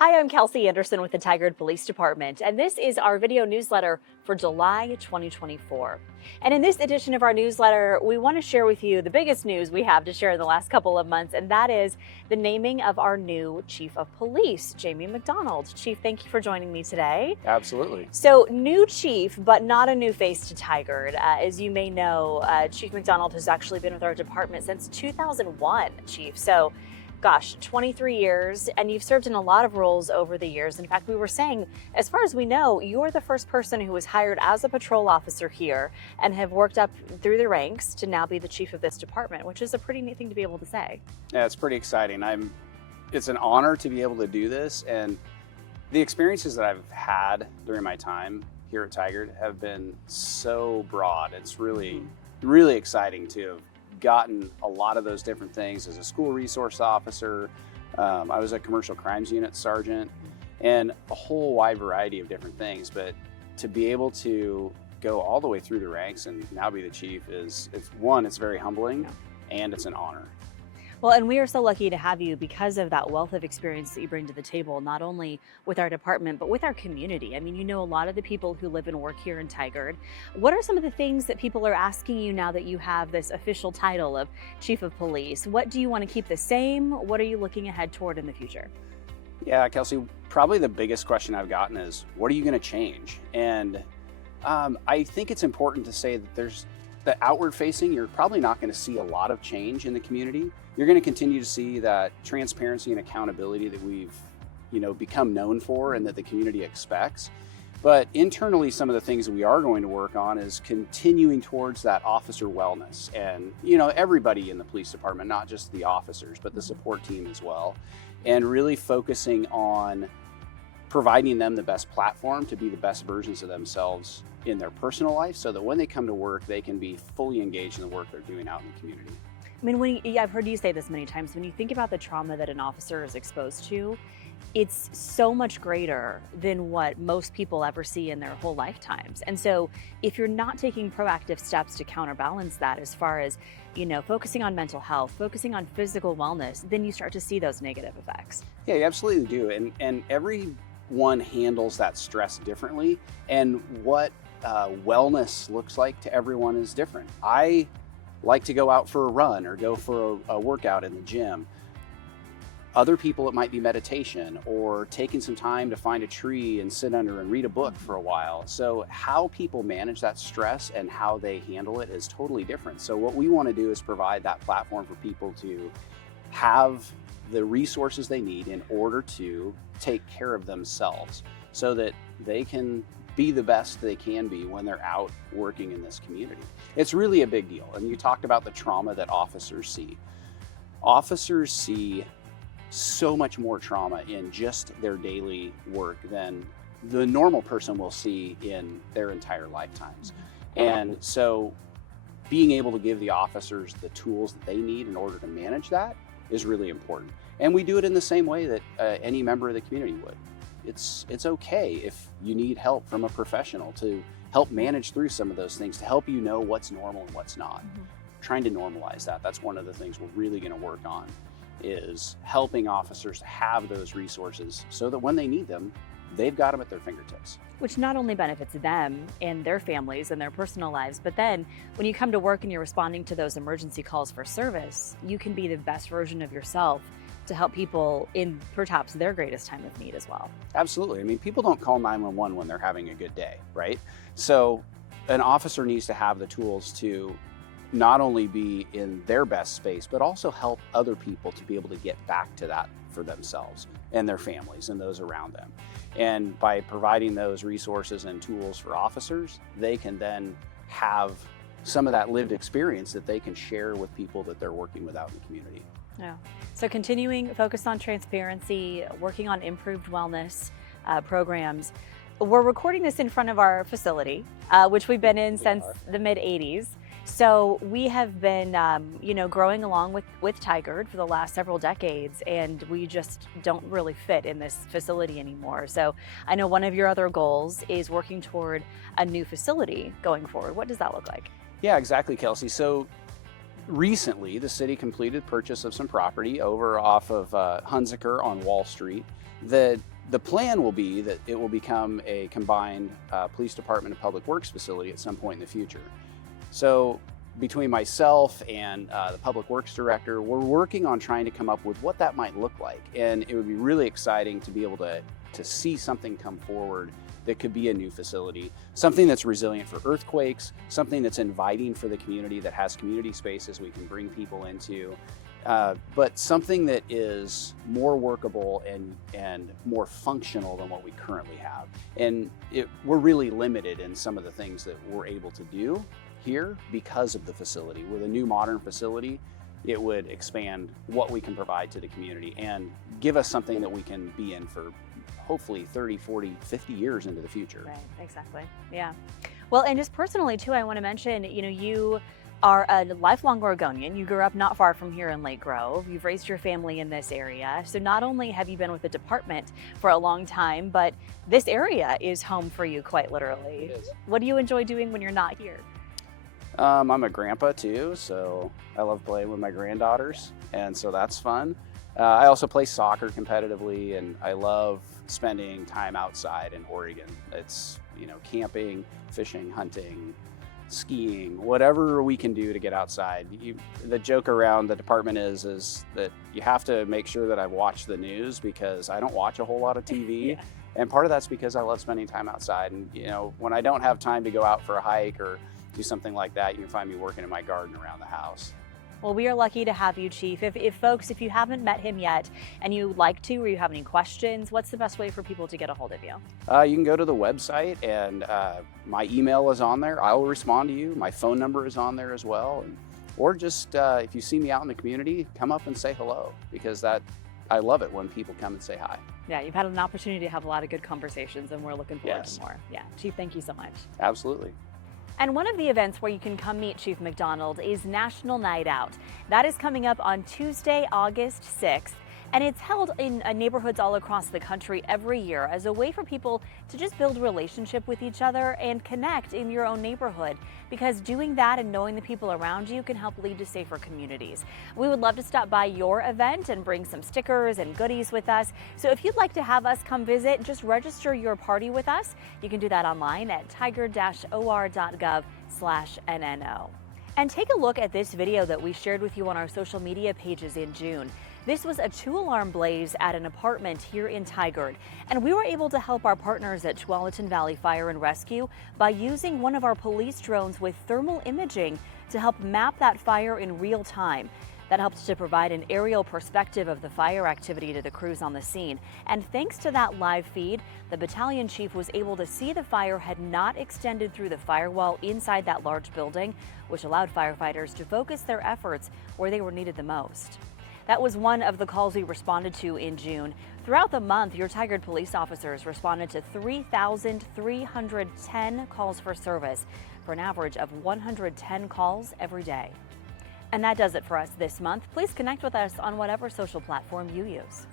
Hi, I'm Kelsey Anderson with the Tigard Police Department, and this is our video newsletter for July 2024. And in this edition of our newsletter, we want to share with you the biggest news we have to share in the last couple of months, and that is the naming of our new Chief of Police, Jamey McDonald. Chief, thank you for joining me today. Absolutely. So, new chief, but not a new face to Tigard. As you may know, Chief McDonald has actually been with our department since 2001, Chief. So, gosh, 23 years, and you've served in a lot of roles over the years. In fact, we were saying, as far as we know, you're the first person who was hired as a patrol officer here and have worked up through the ranks to now be the chief of this department, which is a pretty neat thing to be able to say. Yeah, it's pretty exciting. It's an honor to be able to do this, and the experiences that I've had during my time here at Tigard have been so broad. It's really exciting to have gotten a lot of those different things as a school resource officer. I was a commercial crimes unit sergeant and a whole wide variety of different things. But to be able to go all the way through the ranks and now be the chief it's very humbling, and it's an honor. Well, and we are so lucky to have you because of that wealth of experience that you bring to the table, not only with our department, but with our community. I mean, you know a lot of the people who live and work here in Tigard. What are some of the things that people are asking you now that you have this official title of Chief of Police? What do you want to keep the same? What are you looking ahead toward in the future? Yeah, Kelsey, probably the biggest question I've gotten is, what are you going to change? And I think it's important to say that there's the outward facing, you're probably not going to see a lot of change in the community. You're going to continue to see that transparency and accountability that we've, become known for and that the community expects. But internally, some of the things that we are going to work on is continuing towards that officer wellness. And, everybody in the police department, not just the officers, but the support team as well. And really focusing on providing them the best platform to be the best versions of themselves in their personal life, so that when they come to work, they can be fully engaged in the work they're doing out in the community. I mean, I've heard you say this many times, when you think about the trauma that an officer is exposed to, it's so much greater than what most people ever see in their whole lifetimes. And so if you're not taking proactive steps to counterbalance that, as far as, focusing on mental health, focusing on physical wellness, then you start to see those negative effects. Yeah, you absolutely do. And everyone handles that stress differently. And what wellness looks like to everyone is different. I like to go out for a run or go for a workout in the gym. Other people, it might be meditation or taking some time to find a tree and sit under and read a book for a while. So how people manage that stress and how they handle it is totally different. So what we want to do is provide that platform for people to have the resources they need in order to take care of themselves, so that they can be the best they can be when they're out working in this community. It's really a big deal. And you talked about the trauma that officers see. Officers see so much more trauma in just their daily work than the normal person will see in their entire lifetimes. And so being able to give the officers the tools that they need in order to manage that is really important. And we do it in the same way that any member of the community would. It's okay if you need help from a professional to help manage through some of those things, to help you know what's normal and what's not. Trying to normalize that. That's one of the things we're really going to work on, is helping officers to have those resources so that when they need them, they've got them at their fingertips. Which not only benefits them and their families and their personal lives, but then when you come to work and you're responding to those emergency calls for service, you can be the best version of yourself to help people in perhaps their greatest time of need as well. Absolutely. I mean, people don't call 911 when they're having a good day, right? So an officer needs to have the tools to not only be in their best space, but also help other people to be able to get back to that for themselves and their families and those around them. And by providing those resources and tools for officers, they can then have some of that lived experience that they can share with people that they're working with out in the community. Yeah. So continuing focus on transparency, working on improved wellness programs. We're recording this in front of our facility, which we've been in since the mid-'80s. So we have been, growing along with Tigard for the last several decades, and we just don't really fit in this facility anymore. So I know one of your other goals is working toward a new facility going forward. What does that look like? Yeah, exactly, Kelsey. So recently, the city completed purchase of some property over off of Hunziker on Wall Street. The plan will be that it will become a combined police department and public works facility at some point in the future. So between myself and the public works director, we're working on trying to come up with what that might look like. And it would be really exciting to be able to see something come forward that could be a new facility, something that's resilient for earthquakes, something that's inviting for the community, that has community spaces we can bring people into, but something that is more workable and more functional than what we currently have. And we're really limited in some of the things that we're able to do here because of the facility. With a new modern facility, it would expand what we can provide to the community and give us something that we can be in for hopefully 30, 40, 50 years into the future. Right, exactly. Yeah. Well, and just personally too, I want to mention, you are a lifelong Oregonian. You grew up not far from here in Lake Grove. You've raised your family in this area. So not only have you been with the department for a long time, but this area is home for you quite literally. It is. What do you enjoy doing when you're not here? I'm a grandpa too, so I love playing with my granddaughters, and so that's fun. I also play soccer competitively, and I love spending time outside in Oregon. It's, camping, fishing, hunting, skiing, whatever we can do to get outside. The joke around the department is that you have to make sure that I've watched the news, because I don't watch a whole lot of TV. Yeah. And part of that's because I love spending time outside. And, when I don't have time to go out for a hike or do something like that, you can find me working in my garden around the house. Well, we are lucky to have you, Chief. If you haven't met him yet and you'd like to, or you have any questions, what's the best way for people to get a hold of you? You can go to the website, and my email is on there. I will respond to you. My phone number is on there as well. Or just, if you see me out in the community, come up and say hello, because I love it when people come and say hi. Yeah, you've had an opportunity to have a lot of good conversations, and we're looking forward Yes. to more. Yeah, Chief, thank you so much. Absolutely. And one of the events where you can come meet Chief McDonald is National Night Out. That is coming up on Tuesday, August 6th. And it's held in neighborhoods all across the country every year as a way for people to just build relationship with each other and connect in your own neighborhood, because doing that and knowing the people around you can help lead to safer communities. We would love to stop by your event and bring some stickers and goodies with us. So if you'd like to have us come visit, just register your party with us. You can do that online at tigard-or.gov/NNO. And take a look at this video that we shared with you on our social media pages in June. This was a 2-alarm blaze at an apartment here in Tigard, and we were able to help our partners at Tualatin Valley Fire and Rescue by using one of our police drones with thermal imaging to help map that fire in real time. That helped to provide an aerial perspective of the fire activity to the crews on the scene. And thanks to that live feed, the battalion chief was able to see the fire had not extended through the firewall inside that large building, which allowed firefighters to focus their efforts where they were needed the most. That was one of the calls we responded to in June. Throughout the month, your Tigard police officers responded to 3,310 calls for service, for an average of 110 calls every day. And that does it for us this month. Please connect with us on whatever social platform you use.